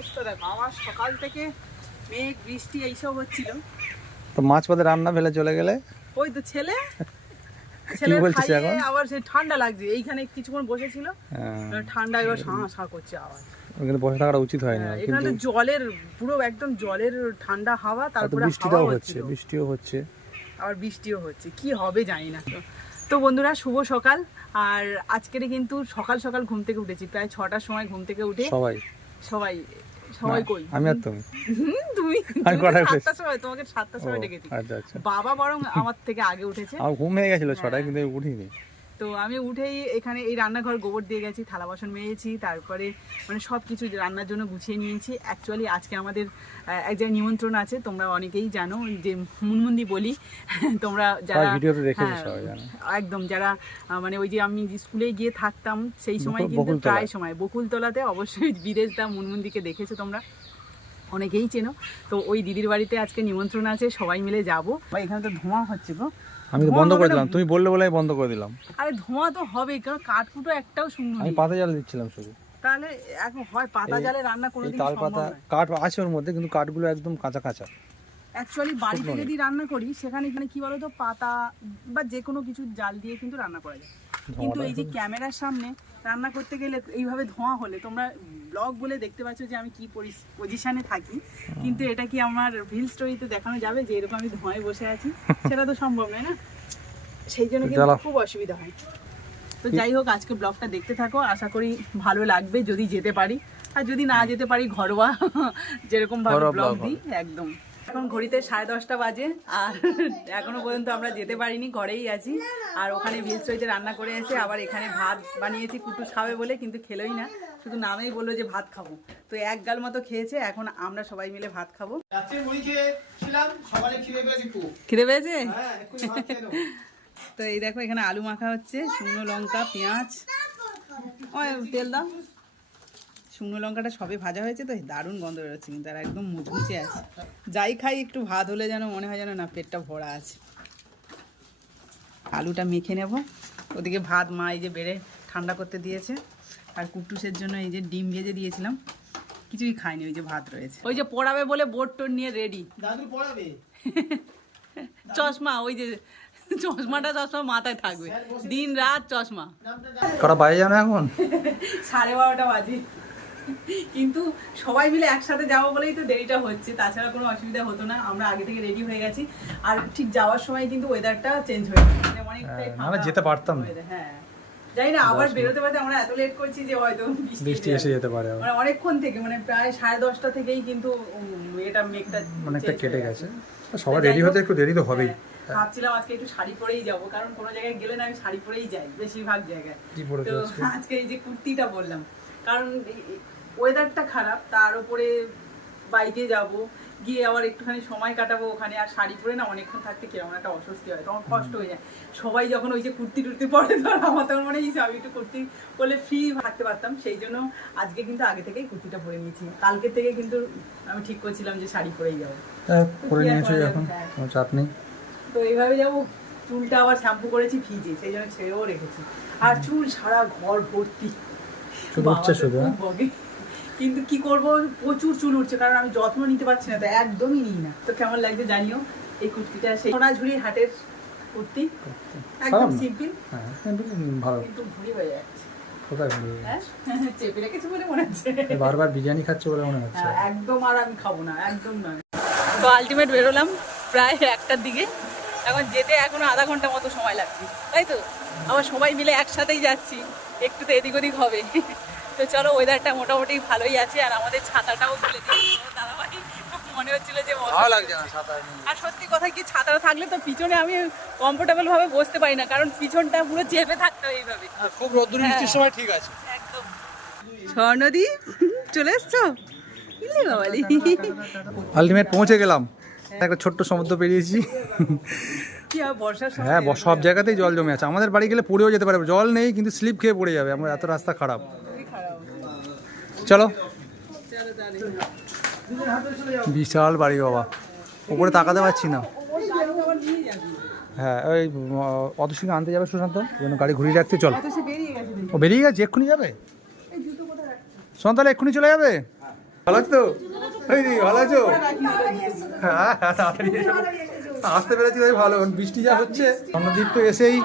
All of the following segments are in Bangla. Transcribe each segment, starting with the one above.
অবস্থা দেখো, আমার সকাল থেকে মেঘ বৃষ্টি এইসব হচ্ছিল। তো মাছ পদে রান্না ফেলে চলে গেলে ওই তো ছেলে বলছিস এখন? আবার সে ঠান্ডা লাগছে, এইখানে কিছুক্ষণ বসেছিল, ঠান্ডা এবার শাঁ করছে আওয়াজ। ওখানে বসে থাকাটা উচিত হয় না, এখানে তো জলের পুরো একদম জলের ঠান্ডা হাওয়া, তারপরে বৃষ্টিটাও হচ্ছে, বৃষ্টিও হচ্ছে, আবার বৃষ্টিও হচ্ছে, কি হবে জানি না। তো বন্ধুরা শুভ সকাল। আর আজকের কিন্তু সকাল সকাল ঘুম থেকে উঠেছি, প্রায় 6টার সময় ঘুম থেকে উঠে সবাই কই? আমি আর তুমি 7টার সময়, তোমাকে 7টার সময় ডেকেছি। আচ্ছা। বাবা বরং আমার থেকে আগে উঠেছে। আমার ঘুম হয়ে গেছিল 6টায়, কিন্তু আমি উঠিনি। তো আমি উঠেই এখানে এই রান্নাঘর গোবর দিয়ে গেছি, থালা বাসন মেজেছি, তারপরে মানে সব কিছু রান্নার জন্য গুছিয়ে নিয়েছি। অ্যাকচুয়ালি আজকে আমাদের এক জায়গায় নিমন্ত্রণ আছে, তোমরা অনেকেই জানো, যে মুনমুন্দি বলি তোমরা যারা ভিডিওতে দেখেছো সবাই জানো একদম, যারা মানে ওই যে আমি স্কুলে গিয়ে থাকতাম সেই সময়, কিন্তু প্রায় সময় বকুলতলাতে অবশ্যই বিদেশদা মুনমুন্দিকে দেখেছো তোমরা, অনেকেই চেনো। তো ওই দিদির বাড়িতে আজকে নিমন্ত্রণ আছে, সবাই মিলে যাবো। এখানে তো ধোঁয়া হচ্ছে গো, আমি তো বন্ধ করে দিলাম, তুমি বললে বলে আমি বন্ধ করে দিলাম। আরে ধোঁয়া তো হবে, কারণ কাঠকুটো একটাও শুকনো নেই। আমি পাতা জ্বালা দিচ্ছিলাম শুধু। তাহলে এখন হয় পাতা জ্বালে রান্না করে দিই, তাল পাতা কাঠ আছে ওর মধ্যে, কিন্তু কাঠগুলো একদম কাঁচা কাঁচা। অ্যাকচুয়ালি বাড়িতে যদি রান্না করি সেখানে কি বলতো, পাতা বা যে কোনো কিছু জাল দিয়ে কিন্তু রান্না করা যায়, কিন্তু এই যে ক্যামেরার সামনে রান্না করতে গেলে এইভাবে ধোঁয়া হলে, তোমরা ব্লগ বলে দেখতে পাচ্ছ যে আমি কি পজিশনে থাকি, কিন্তু এটা কি আমার রিল স্টোরিতে দেখানো যাবে যে এরকম আমি ধোঁয়ায় বসে আছি? সেটা তো সম্ভব নয় না, সেই জন্য কিন্তু খুব অসুবিধা হয়। তো যাই হোক, আজকে ব্লগটা দেখতে থাকো, আশা করি ভালো লাগবে যদি যেতে পারি, আর যদি না যেতে পারি ঘরোয়া যেরকম ভাবে ব্লগ দিই একদম। এখন ঘড়িতে 10:30 বাজে, আর এখনো পর্যন্ত আমরা যেতে পারিনি, ঘরেই আছি। আর ওখানে ভিলস্ট্রিতে রান্না করে এসে আবার এখানে ভাত বানিয়েছি কুটুস খাবে বলে, কিন্তু খেলোই না, শুধু নামেই বললো যে ভাত খাবো। তো এক গাল মতো খেয়েছে, এখন আমরা সবাই মিলে ভাত খাবো। খিদে পেয়েছে? তো এই দেখো, এখানে আলু মাখা হচ্ছে, শুকনো লঙ্কা, পেঁয়াজ, তেল দাও। শুকনো লঙ্কাটা সবে ভাজা হয়েছে তো দারুণ গন্ধ বেরোচ্ছে, কিন্তু আর একদম মুচমুচে আছে। যাই খাই একটু ভাত হলে যেন মনে হয় যেন না পেটটা ভরা আছে। আলুটা মেখে নেব, ওদিকে ভাত মা এই যে বেড়ে ঠান্ডা করতে দিয়েছে, আর কুটুসের জন্য এই যে ডিম ভেজে দিয়েছিলাম, কিছুই খাইনি, ওই যে ভাত রয়েছে। ওই যে পড়াবে বলে বোর্ড টোর নিয়ে রেডি। দাদু পড়াবে চশমা, ওই যে চশমাটা চশমা মাথায় থাকবে, দিন রাত চশমা। কটা বাজে জানো এখন? 12:30 বাজে, কিন্তু সবাই মিলে একসাথে যাবো বলেই তো দেরিটা হচ্ছে, তাছাড়া কোনো অসুবিধা হতো না, আমরা আগে থেকে রেডি হয়ে গেছি। আর ঠিক যাওয়ার সময় কিন্তু ওয়েদারটা চেঞ্জ হয়ে গেছে, মানে অনেকটাই ঠান্ডা, যেতে পারতাম। হ্যাঁ জানি না, আবার বেরোতে পারতে আমরা এত লেট করছি যে হয়তো বৃষ্টি এসে যেতে পারে, মানে অনেকক্ষণ থেকে, মানে প্রায় 10:30 থেকেই কিন্তু এটা মেঘটা অনেকটা কেটে গেছে। সবাই রেডি হতে একটু দেরি তো হবেই। ভাবছিলাম আজকে একটু শাড়ি পরেই যাবো, কারণ কোনো জায়গায় গেলে না আমি শাড়ি পরেই যাই বেশিরভাগ জায়গায়। তো আজকে এই যে কুর্তিটা বললাম, কারণ ওয়েদারটা খারাপ, তার উপরে বাইকে যাব, গিয়ে আবার একটুখানি সময় কাটাবো ওখানে, আর শাড়ি পরে না অনেকক্ষণ থাকতে কেমন একটা অস্বস্তি হয়, তখন কষ্ট হয়ে যায়। সবাই যখন ওই যে কুর্তি টুর্তি পরে, ধর আমার তখন মনে হয়েছে আমি একটু কুর্তি পরলে ফ্রি থাকতে পারতাম, সেই জন্য আজকে কিন্তু আগে থেকেই কুর্তিটা পরে নিয়েছি। কালকে থেকে কিন্তু আমি ঠিক করছিলাম যে শাড়ি পরেই যাবো। তো এইভাবে যাবো, চুলটা আবার শ্যাম্পু করেছি ভিজে, সেই জন্য ছেড়েও রেখেছি, আর চুল সারা ঘর ভর্তি, কিন্তু কি করব, প্রচুর চুল উঠছে, কারণ আমি যত্ন নিতে পারছি না, তো একদমই নিই না। তো কেমন লাগছে জানিও এই কুর্তিটা, সেই সোনাঝুরি হাটের কুর্তি, একদম সিম্পল, ভালো, কিন্তু ভুড়ি হয়ে যাচ্ছে। চেপে রেখেছি বলে মনে হচ্ছে, বারবার বিরিয়ানি খাচ্ছে বলে মনে হচ্ছে। একদম, আর আমি খাবো না, একদম নয়। তো আলটিমেট বেরোলাম প্রায় 1টার দিকে, এখন যেতে এখনো আধা ঘন্টা মতো সময় লাগছে, তাই তো আবার সবাই মিলে একসাথেই যাচ্ছি, একটু তো এদিক ওদিক হবে। তো চলো, ওয়েদারটা মোটামুটি ভালোই আছে, আর আমাদের ছাতাটাও খুলে দিয়েছে দাদাভাই, মনে হচ্ছিল যে ভালো লাগছে না ছাতা। আর সত্যি কথা কি, ছাতাটা থাকলে তো পিছনে আমি কমফোর্টেবল ভাবে বসতে পারি না, কারণ পিছনটা পুরো চেপে থাকতে হয় এইভাবে। খুব রোদ্দুর বৃষ্টির সময় ঠিক আছে একদম। স্বর্ণদি চলে এসছো? আলটিমেট পৌঁছে গেলাম, একটা ছোট্ট সমুদ্র পেরিয়েছি। হ্যাঁ, সব জায়গাতেই জল জমে আছে, আমাদের বাড়ি গেলে পড়েও যেতে পারে, জল নেই কিন্তু স্লিপ খেয়ে পড়ে যাবে, আমার এত রাস্তা খারাপ। চলো, বিশাল বাড়ি বাবা, উপরে তাকাতে পারছি না। হ্যাঁ, ওই অত শীঘ্র আনতে যাবে সুশান্ত, গাড়ি ঘুরিয়ে রাখতে। চল, ও বেরিয়ে গেছে, এক্ষুনি যাবে সুশান্ত, তাহলে এক্ষুনি চলে যাবে। ভালো আছো তো? এই রে, ভালো আছো? হ্যাঁ হ্যাঁ, তাড়াতাড়ি এসো। আসতে পেরেছি তাই ভালো, বৃষ্টি যা হচ্ছে। অন্যদীপ তো এসেই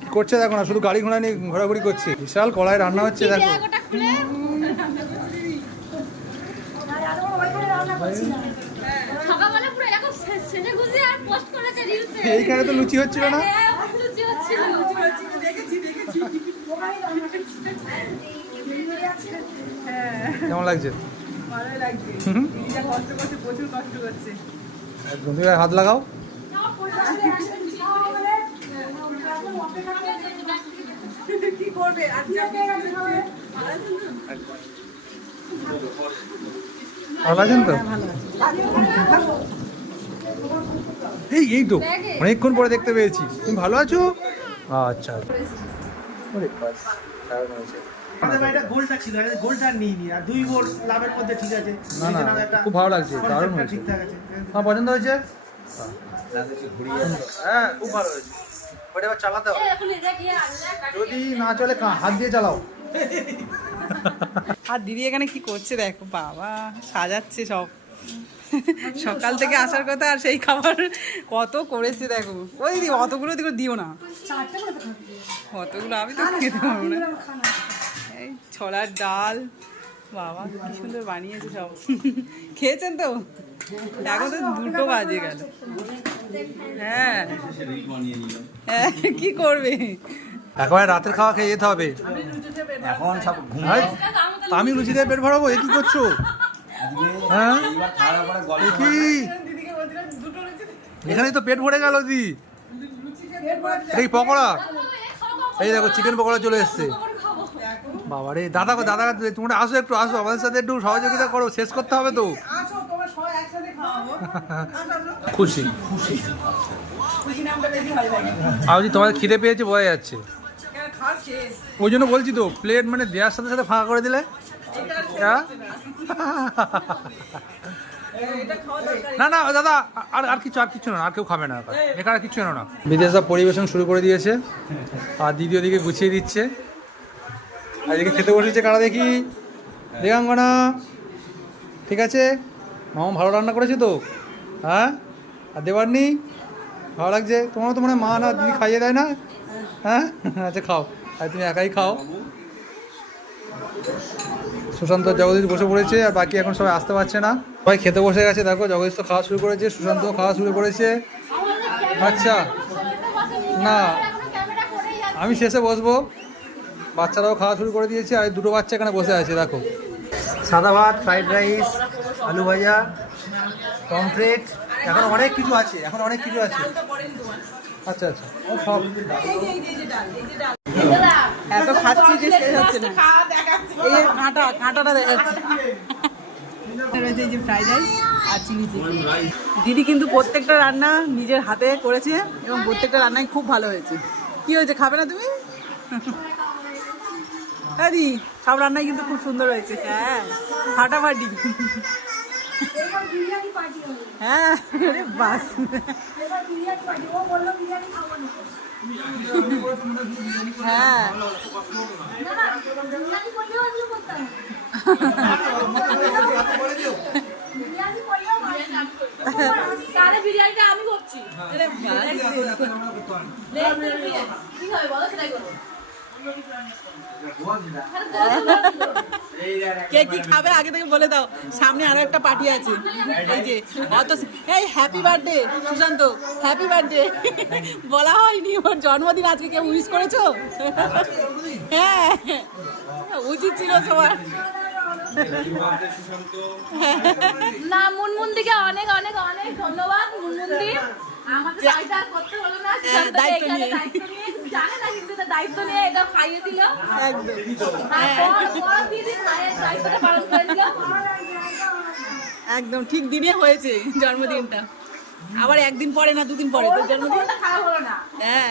কি করছে দেখো না, শুধু গাড়ি ঘোড়া নিয়ে ঘোরাঘুরি করছে। বিশাল কড়াই রান্না হচ্ছে দেখো। এইখানে তো লুচি হচ্ছিল না? কেমন লাগছে? ভালোই লাগছে। দিদিটা কষ্ট করছে, প্রচুর কষ্ট করছে। একদম, তুমি হাত লাগাও। কি করবে আজকে? ভালো আছেন তো? এই তো অনেকক্ষণ পরে দেখতে পেয়েছি। তুমি ভালো আছো? আচ্ছা গোলটা ছিল, গোলটা নিইনি, আর 2 গোল লাভের মধ্যে ঠিক আছে। না না, খুব ভালো লাগছে, দারুণ হয়েছে। ঠিকঠাক আছে। আমার পছন্দ হয়েছে। হ্যাঁ খুব ভালো হয়েছে। ওটা এবার চালাতে হবে, যদি না চলে হাত দিয়ে চালাও। আর দিদি এখানে কি করছে দেখো, বাবা সাজাচ্ছে সব। সকাল থেকে আসার কথা, আর সেই খাবার কত করেছে দেখো। ওই দিদি অতগুলো দিও না, অতগুলো আমি তো খেতে পারবো না। এই ছোলার ডাল, বাবা কি সুন্দর বানিয়েছে সব। খেয়েছেন তো? এখন তো 2টো বাজে গেল। হ্যাঁ হ্যাঁ, কি করবে? একেবারে রাতের খাওয়া খেয়ে যেতে হবে। এখন সব আমি লুচি দিয়ে পেট ভরাবো? এ কি করছো? হ্যাঁ এ কি? এখানেই তো পেট ভরে গেল দি। এই পকোড়া, এই দেখো চিকেন পকোড়া চলে এসছে। বাবা রে, দাদা তোমরা আসো, একটু আসো আমাদের সাথে, একটু সহযোগিতা করো, শেষ করতে হবে তো। খুশি আমি তোমাদের খিদে পেয়েছে বোঝা যাচ্ছে, ওই জন্য বলছি তো, প্লেট মানে দেওয়ার সাথে সাথে ফাঁকা করে দিলে। না না দাদা, আর কিছু না, আর কেউ খাবে না, এখানে কিছু না। বিদেশা পরিবেশন শুরু করে দিয়েছে, আর দিদি ওদিকে গুছিয়ে দিচ্ছে। আর এদিকে খেতে বসেছে কারা দেখি, দেবাঙ্গনা। ঠিক আছে, মামা ভালো রান্না করেছে তো? হ্যাঁ, আর দেবারনি ভালো লাগছে? তোমারও তো মনে হয় মা না দিদি খাইয়ে দেয় না? হ্যাঁ আচ্ছা খাও, আর তুমি একাই খাও। সুশান্ত জগদীশ বসে পড়েছে, আর বাকি এখন সবাই আসতে পারছে না, সবাই খেতে বসে গেছে। দেখো জগদীশ তো খাওয়া শুরু করেছে, সুশান্তও খাওয়া শুরু করেছে। আচ্ছা না, আমি শেষে বসবো। বাচ্চারাও খাওয়া শুরু করে দিয়েছে, আর 2টো বাচ্চা এখানে বসে আছে দেখো। সাদা ভাত, ফ্রাইড রাইস, আলু ভাজা, পমফ্রেট, এখন অনেক কিছু আছে, আচ্ছা আচ্ছা সব। এত খাচ্ছি যে শেষ হচ্ছে না। এই যে কাঁটাটা দেখাচ্ছে। রয়েছে এই যে ফ্রাইড রাইস আর চিলি চিকেন। দিদি কিন্তু প্রত্যেকটা রান্না নিজের হাতে করেছে, এবং প্রত্যেকটা রান্নাই খুব ভালো হয়েছে। কি হয়েছে, খাবে না তুমি? হ্যাঁ দি, সব রান্নাই কিন্তু খুব সুন্দর হয়েছে। হ্যাঁ ফাটাফাটি। হ্যাঁ আরে বাস, হ্যাঁ বিরিয়ানিটা আমি করছি। কে কি খাবে আগে থেকে বলে দাও, সামনে আরো একটা পার্টি আছে। এই যে এই happy birthday Sushant, happy birthday. বলা হয়নি ওর জন্মদিন আজকে, কেউ উইশ করেছো? হ্যাঁ উচিত ছিল সবার। না মুনমুনদিকে অনেক অনেক অনেক ধন্যবাদ। মুনমুনদি আমাকে দায়িত্ব করতে হলো না, দায়িত্ব নিয়ে জানে না, কিন্তু দায়িত্ব নিয়ে এটা খাইয়ে দিল। একদম ঠিক দিনে হয়েছে জন্মদিনটা, আবার একদিন পরে না 2 দিন পরে তো জন্মদিন। খারাপ হলো না। হ্যাঁ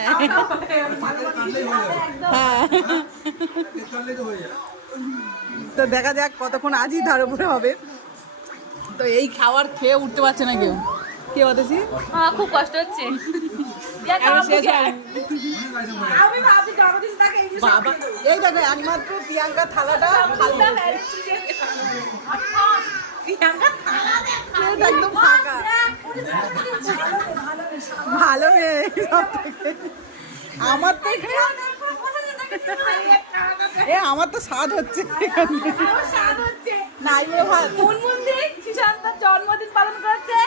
তো দেখা যাক কতক্ষণ আজই তার উপরে হবে। তো এই খাবার খেয়ে উঠতে পারছে না কেউ। কে বলতেছি খুব কষ্ট হচ্ছে। বাবা এই দেখো একমাত্র প্রিয়াঙ্কা থালাটা প্লেট একদম ফাঁকা। ভালো মেয়ে সব থেকে। আমার তো আমার তো স্বাদ হচ্ছে নাই ভাত। মুনমুন্দি সুশান্তর জন্মদিন পালন করছে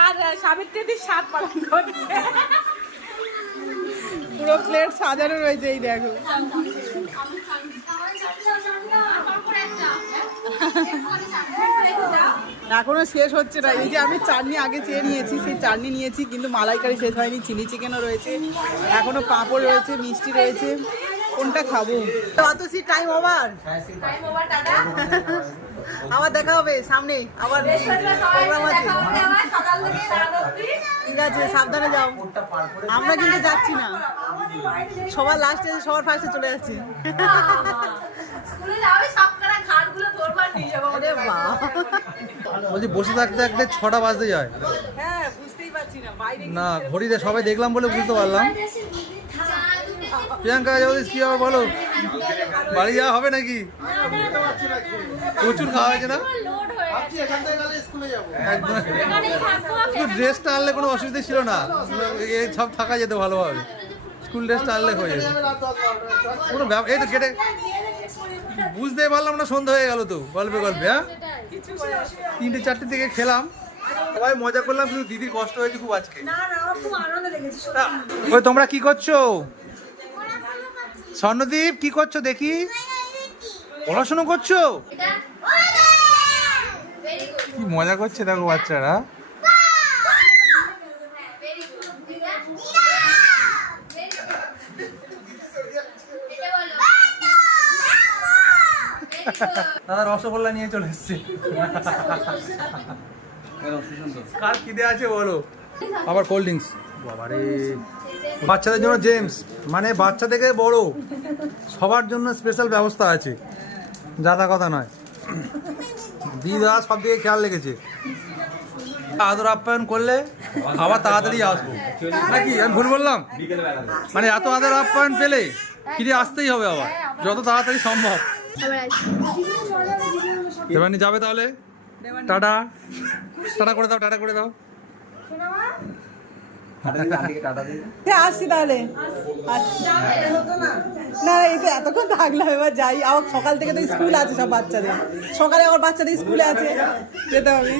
আর সাবিত্রীদির স্বাদ পালন করছে। পুরো প্লেট সাজানো রয়েছে, এই দেখো। এখনো শেষ হচ্ছে না। এই যে আমি চাটনি আগে চেয়ে নিয়েছি, সেই চাটনি নিয়েছি, কিন্তু মালাইকারি শেষ হয়নি। চিলি চিকেনও রয়েছে, এখনো পাঁপড় রয়েছে, মিষ্টি রয়েছে। কোনটা খাবো? Atasi time over. আবার দেখা হবে সামনে, আবার প্রোগ্রাম আছে। ঠিক আছে, সাবধানে যাও। আমরা কিন্তু যাচ্ছি না, সবার লাস্টে সবার ফার্স্টে চলে যাচ্ছি। বলছি বসে থাকতে থাকতে 6টা বাজতে যায়। হ্যাঁ, বুঝতেই পারছি না বাইরে না ঘড়িতে সবাই দেখলাম বলে বুঝতে পারলাম। প্রিয়াঙ্কা জগদীশ কি আবার বলো, বাড়ি যাওয়া হবে নাকি? প্রচুর খাওয়া হয়েছে না? একদম। ড্রেসটা আনলে কোনো অসুবিধা ছিল না, এই সব থাকা যেত ভালোভাবে। স্কুল ড্রেসটা আনলে হয়ে যেত কোনো এই তো কেটে বুঝতেই পারলাম না, সন্ধ্যা হয়ে গেল তো গল্পে গল্পে। হ্যাঁ, 3টে-4টে থেকে খেলাম, সবাই মজা করলাম, কিন্তু দিদির কষ্ট হয়েছে খুব আজকে। ওই তোমরা কি করছো? স্বর্ণদীপ কি করছো দেখি? পড়াশোনা করছো? কি মজা করছে দেখো বাচ্চারা। দাদা রসগোল্লা নিয়ে চলে এসছে। কার খিদে আছে বলো? আবার কোল্ড ড্রিঙ্কস। বাবারে, বাচ্চাদের জন্য জেমস, মানে বাচ্চা থেকে বড় সবার জন্য স্পেশাল ব্যবস্থা আছে, যাতা কথা নয়। দিদা সব দিকে খেয়াল রেখেছে। আদর আপ্যায়ন করলে আবার তাড়াতাড়ি আসবো নাকি? আমি ভুল বললাম? মানে এত আদর আপ্যায়ন পেলে ফিরে আসতেই হবে আবার, যত তাড়াতাড়ি সম্ভব। দেবানি যাবে তাহলে? টাটা টাটা করে দাও, টাটা করে দাও। আসছি তাহলে। না, এই তো এতক্ষণ থাকলাম, এবার যাই। আবার সকাল থেকে তো স্কুল আছে সব বাচ্চাদের, সকালে আবার বাচ্চাদের স্কুলে আছে, যেতে হবে।